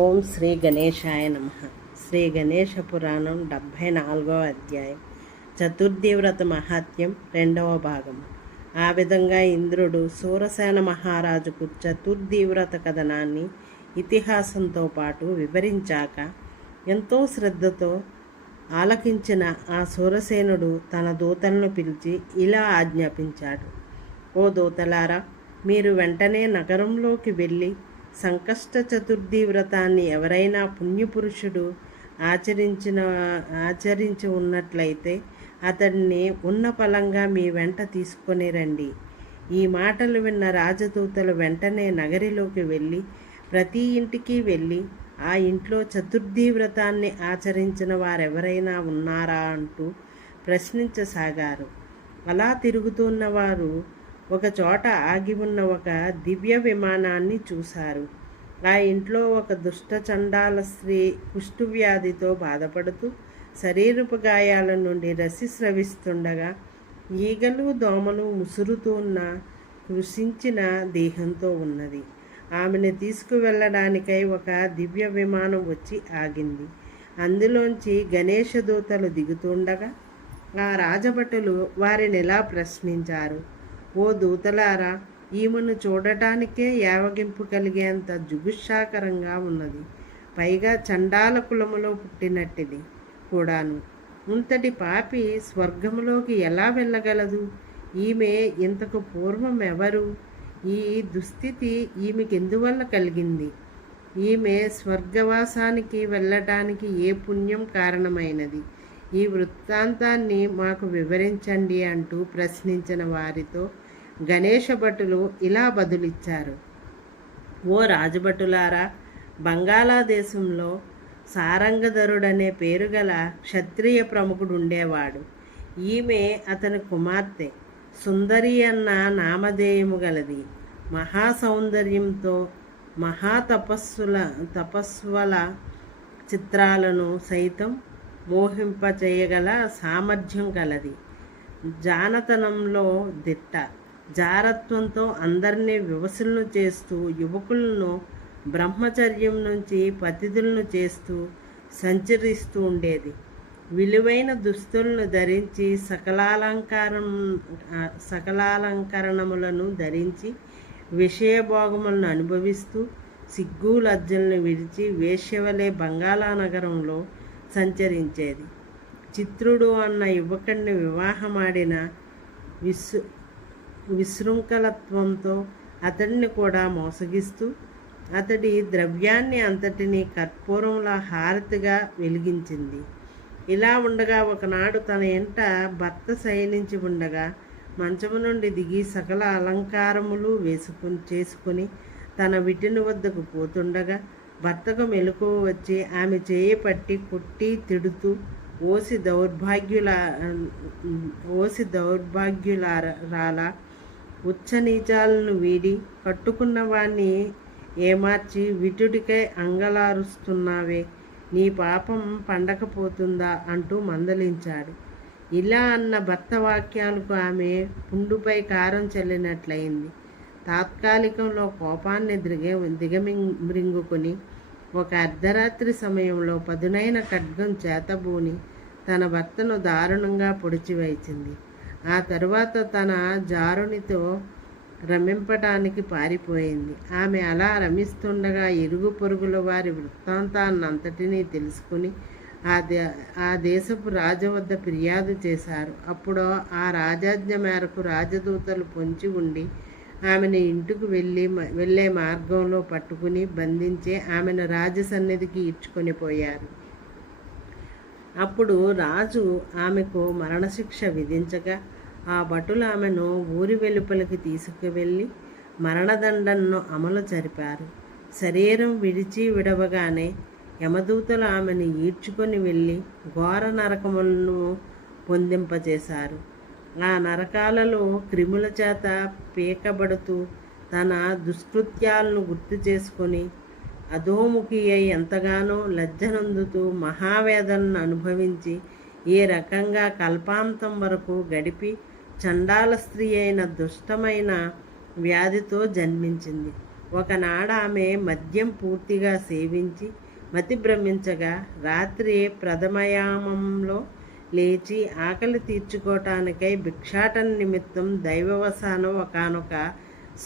ఓం శ్రీ గణేశాయ నమ. శ్రీ గణేశ పురాణం 74వ అధ్యాయం చతుర్థి వ్రత మహాత్మ్యం 2వ భాగం. ఆ విధంగా ఇంద్రుడు సూరసేన మహారాజుకు చతుర్థి వ్రత కథనాన్ని ఇతిహాసంతో పాటు వివరించాక ఎంతో శ్రద్ధతో ఆలకించిన ఆ సూరసేనుడు తన దూతలను పిలిచి ఇలా ఆజ్ఞాపించాడు. ఓ దూతలారా, మీరు వెంటనే నగరంలోకి వెళ్ళి సంకష్ట చతుర్థి వ్రతాన్ని ఎవరైనా పుణ్యపురుషుడు ఆచరించి ఉన్నట్లయితే అతడిని ఉన్న ఫలంగా మీ వెంట తీసుకొని రండి. ఈ మాటలు విన్న రాజదూతలు వెంటనే నగరిలోకి వెళ్ళి ప్రతి ఇంటికి వెళ్ళి ఆ ఇంట్లో చతుర్థి వ్రతాన్ని ఆచరించిన వారెవరైనా ఉన్నారా అంటూ ప్రశ్నించసాగారు. అలా తిరుగుతున్న వారు ఒక చోట ఆగి ఉన్న ఒక దివ్య విమానాన్ని చూశారు. ఆ ఇంట్లో ఒక దుష్ట చండాల స్త్రీ కుష్ఠవ్యాధితో బాధపడుతూ శరీరపు గాయాల నుండి రసి స్రవిస్తుండగా ఈగలు దోమలు ముసురుతున్న కృషించిన దేహంతో ఉన్నది. ఆమెను తీసుకువెళ్ళడానికై ఒక దివ్య విమానం వచ్చి ఆగింది. అందులోంచి గణేశ దూతలు దిగుతుండగా ఆ రాజభటులు వారిని ఇలా ప్రశ్నించారు. ఓ దూతలారా, ఈమెను చూడటానికే యావగింపు కలిగేంత జుగుషాకరంగా ఉన్నది. పైగా చండాల కులములో పుట్టినట్టిది కూడాను. ఇంతటి పాపి స్వర్గములోకి ఎలా వెళ్ళగలదు? ఈమె ఇంతకు పూర్వం ఎవరు? ఈ దుస్థితి ఈమెకి ఎందువల్ల కలిగింది? ఈమె స్వర్గవాసానికి వెళ్ళటానికి ఏ పుణ్యం కారణమైనది? ఈ వృత్తాంతాన్ని మాకు వివరించండి అంటూ ప్రశ్నించిన వారితో గణేశ భటులు ఇలా బదులిచ్చారు. ఓ రాజభటులారా, బంగాళాదేశంలో సారంగధరుడనే పేరు గల క్షత్రియ ప్రముఖుడు ఉండేవాడు. ఈమె అతని కుమార్తె. సుందరి అన్న నామధేయము గలది. మహాసౌందర్యంతో తపస్సుల చిత్రాలను సైతం మోహింపచేయగల సామర్థ్యం కలది. జానతనంలో దిట్ట. జారత్వంతో అందరినీ వివసులను చేస్తూ యువకులను బ్రహ్మచర్యం నుంచి పతితులను చేస్తూ సంచరిస్తూ ఉండేది. విలువైన దుస్తులను ధరించి సకలాలంకరణములను ధరించి విషయభోగములను అనుభవిస్తూ సిగ్గు లజ్జలను విడిచి వేశ్యవలే బంగాళా నగరంలో సంచరించేది. చిత్రుడు అన్న యువకుడిని వివాహమాడిన విశృంఖలత్వంతో అతడిని కూడా మోసగిస్తూ అతడి ద్రవ్యాన్ని అంతటినీ కర్పూరంలా హారతిగా వెలిగించింది. ఇలా ఉండగా ఒకనాడు తన ఇంట భర్త శయనించి ఉండగా మంచము నుండి దిగి సకల అలంకారములు చేసుకుని తన విటిని వద్దకు పోతుండగా భర్తకు మెలకువ వచ్చి ఆమె చేయి పట్టి కొట్టి తిడుతూ ఓసి దౌర్భాగ్యులారా, ఉచ్చ నీచాలను వీడి కట్టుకున్న వాణ్ణి ఏమార్చి విటుడికై అంగలారుస్తున్నావే, నీ పాపం పండకపోతుందా అంటూ మందలించాడు. ఇలా అన్న భర్త వాక్యాలకు ఆమె పుండుపై కారం చల్లినట్లయింది. తాత్కాలికంలో కోపాన్ని దిగమింగుకొని ఒక అర్ధరాత్రి సమయంలో పదునైన ఖడ్గం చేతబూని తన భర్తను దారుణంగా పొడిచివేసింది. ఆ తరువాత తన జారునితో రమింపటానికి పారిపోయింది. ఆమె అలా రమిస్తుండగా ఇరుగు పొరుగుల వారి వృత్తాంతాన్నంతటినీ తెలుసుకుని ఆ దేశపు రాజు వద్ద ఫిర్యాదు చేశారు. అప్పుడు ఆ రాజాజ్ఞ మేరకు రాజదూతలు పొంచి ఉండి ఆమెను ఇంటికి వెళ్ళే మార్గంలో పట్టుకుని బంధించి ఆమెను రాజసన్నిధికి ఈడ్చుకొని పోయారు. అప్పుడు రాజు ఆమెకు మరణశిక్ష విధించగా ఆ భటులు ఆమెను ఊరి వెలుపలికి తీసుకువెళ్ళి మరణదండనను అమలు జరిపారు. శరీరం విడవగానే యమదూతలు ఆమెను ఈడ్చుకొని వెళ్ళి ఘోర నరకములను పొందింపచేశారు. ఆ నరకాలలో క్రిముల చేత పీకబడుతూ తన దుష్కృత్యాలను గుర్తు చేసుకొని అధోముఖి అయి ఎంతగానో లజ్జనందుతూ మహావేదనను అనుభవించి ఏ రకంగా కల్పాంతం వరకు గడిపి చండాల స్త్రీ అయిన దుష్టమైన వ్యాధితో జన్మించింది. ఒకనాడు ఆమె మద్యం పూర్తిగా సేవించి మతి భ్రమించగా రాత్రి ప్రథమయామంలో లేచి ఆకలి తీర్చుకోవటానికై భిక్షాటన నిమిత్తం దైవవసానం ఒకానొక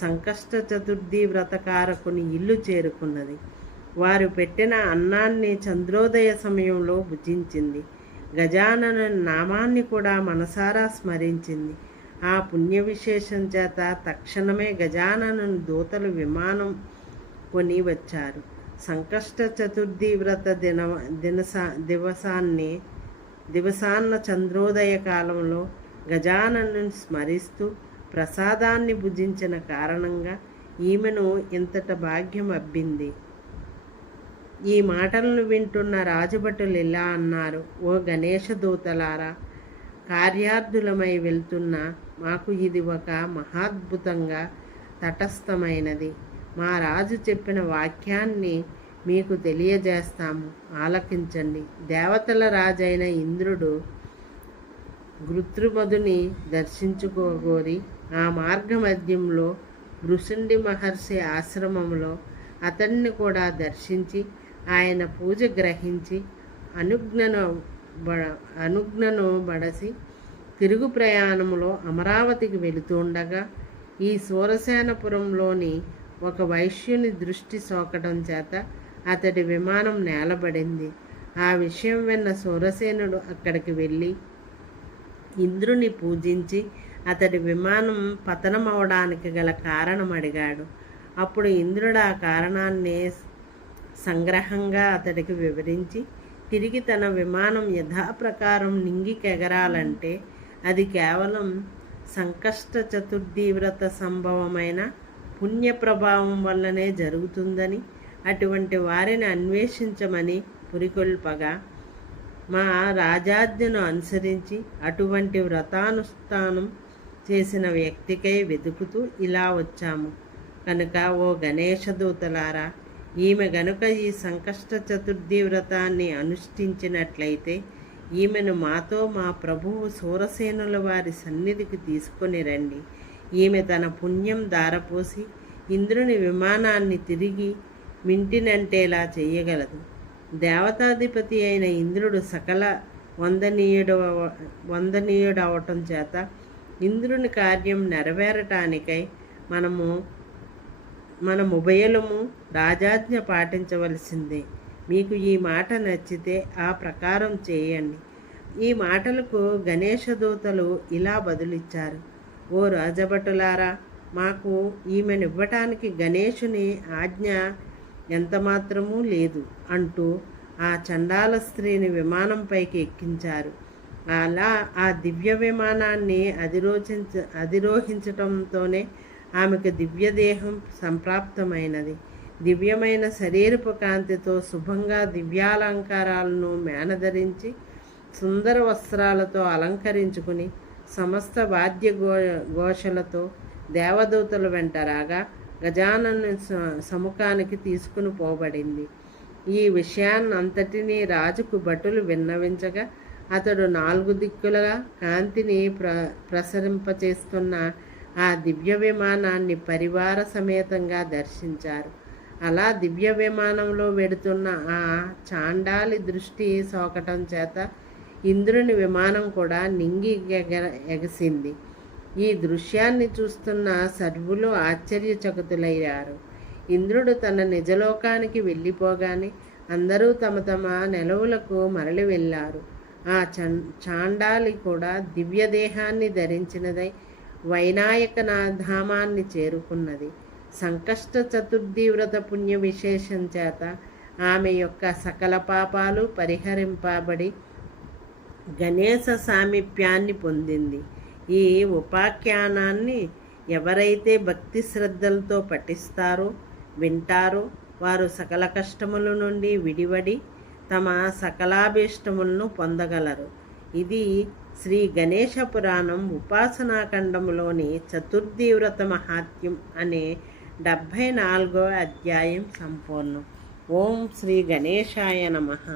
సంకష్ట చతుర్థి వ్రతకారకుని ఇల్లు చేరుకున్నది. వారు పెట్టిన అన్నాన్ని చంద్రోదయ సమయంలో భుజించింది. గజానన నామాన్ని కూడా మనసారా స్మరించింది. ఆ పుణ్య విశేషం చేత తక్షణమే గజాననుని దూతలు విమానం కొని వచ్చారు. సంకష్ట చతుర్థి వ్రత దివసాన్న చంద్రోదయ కాలంలో గజానను స్మరిస్తూ ప్రసాదాన్ని భుజించిన కారణంగా ఈమెను ఇంతట భాగ్యం అబ్బింది. ఈ మాటలను వింటున్న రాజభటులు ఇలా అన్నారు: ఓ గణేశ దూతలారా, కార్యార్థులమై వెళ్తున్న మాకు ఇది ఒక మహాద్భుతంగా తటస్థమైనది. మా రాజు చెప్పిన వాక్యాన్ని మీకు తెలియజేస్తాము, ఆలకించండి. దేవతల రాజైన ఇంద్రుడు గృత్రుమధుని దర్శించుకోగోరి ఆ మార్గమధ్యంలో భృశుండి మహర్షి ఆశ్రమంలో అతన్ని కూడా దర్శించి ఆయన పూజ గ్రహించి అనుజ్ఞను బడసి తిరుగు ప్రయాణంలో అమరావతికి వెళుతుండగా ఈ సూరసేనపురంలోని ఒక వైశ్యుని దృష్టి సోకడం చేత అతడి విమానం నేలబడింది. ఆ విషయం విన్న సూరసేనుడు అక్కడికి వెళ్ళి ఇంద్రుని పూజించి అతడి విమానం పతనమవడానికి గల కారణం అడిగాడు. అప్పుడు ఇంద్రుడు ఆ కారణాన్ని సంగ్రహంగా అతడికి వివరించి తిరిగి తన విమానం యథాప్రకారం నింగికెగరాలంటే అది కేవలం సంకష్ట చతుర్థి వ్రత సంభవమైన పుణ్య ప్రభావం వల్లనే జరుగుతుందని, అటువంటి వారిని అన్వేషించమని పురికొల్పగా మా రాజాజ్ఞను అనుసరించి అటువంటి వ్రతానుష్ఠానం చేసిన వ్యక్తికై వెతుకుతూ ఇలా వచ్చాము. కనుక ఓ గణేశ దూతలారా, ఈమె గనుక ఈ సంకష్ట చతుర్థి వ్రతాన్ని అనుష్ఠించినట్లయితే ఈమెను మాతో మా ప్రభువు సూరసేనుల వారి సన్నిధికి తీసుకొని రండి. ఈమె తన పుణ్యం దారపోసి ఇంద్రుని విమానాన్ని తిరిగి మింటినంటేలా చేయగలదు. దేవతాధిపతి అయిన ఇంద్రుడు సకల వందనీయుడవటం చేత ఇంద్రుని కార్యం నెరవేరటానికై మనముభయలము రాజాజ్ఞ పాటించవలసిందే. మీకు ఈ మాట నచ్చితే ఆ ప్రకారం చేయండి. ఈ మాటలకు గణేశ దూతలు ఇలా బదులిచ్చారు: ఓ రాజభటులారా, మాకు ఈమెనివ్వటానికి గణేశుని ఆజ్ఞ ఎంతమాత్రమూ లేదు అంటూ ఆ చండాల స్త్రీని విమానంపైకి ఎక్కించారు. అలా ఆ దివ్య విమానాన్ని అధిరోహించటంతోనే ఆమెకు దివ్యదేహం సంప్రాప్తమైనది. దివ్యమైన శరీరపు కాంతితో శుభంగా దివ్యాలంకారాలను మేనధరించి సుందర వస్త్రాలతో అలంకరించుకుని సమస్త వాద్య ఘోషలతో దేవదూతలు వెంట రాగా గజానను సముఖానికి తీసుకుని పోబడింది. ఈ విషయాన్నంతటినీ రాజుకు భటులు విన్నవించగా అతడు 4 దిక్కులుగా కాంతిని ప్రసరింపచేస్తున్న ఆ దివ్య విమానాన్ని పరివార సమేతంగా దర్శించారు. అలా దివ్య విమానంలో వెడుతున్న ఆ చాండాలి దృష్టి సోకటం చేత ఇంద్రుని విమానం కూడా నింగి ఎగసింది. ఈ దృశ్యాన్ని చూస్తున్న సర్వులు ఆశ్చర్యచకితులయ్యారు. ఇంద్రుడు తన నిజలోకానికి వెళ్ళిపోగానే అందరూ తమ తమ నెలవులకు మరలి వెళ్ళారు. ఆ చాండాలి కూడా దివ్యదేహాన్ని ధరించినదై వైనాయక ధామాన్ని చేరుకున్నది. సంకష్ట చతుర్థి వ్రత పుణ్య విశేషం చేత ఆమె యొక్క సకల పాపాలు పరిహరింపబడి గణేశ సామీప్యాన్ని పొందింది. ఈ ఉపాఖ్యానాన్ని ఎవరైతే భక్తి శ్రద్ధలతో పఠిస్తారో వింటారో వారు సకల కష్టముల నుండి విడివడి తమ సకలాభీష్టములను పొందగలరు. ఇది శ్రీ గణేశ పురాణం ఉపాసనాఖండములోని చతుర్థి వ్రత మహాత్మ్యం అనే 74వ అధ్యాయం సంపూర్ణం. ఓం శ్రీ గణేశాయ నమః.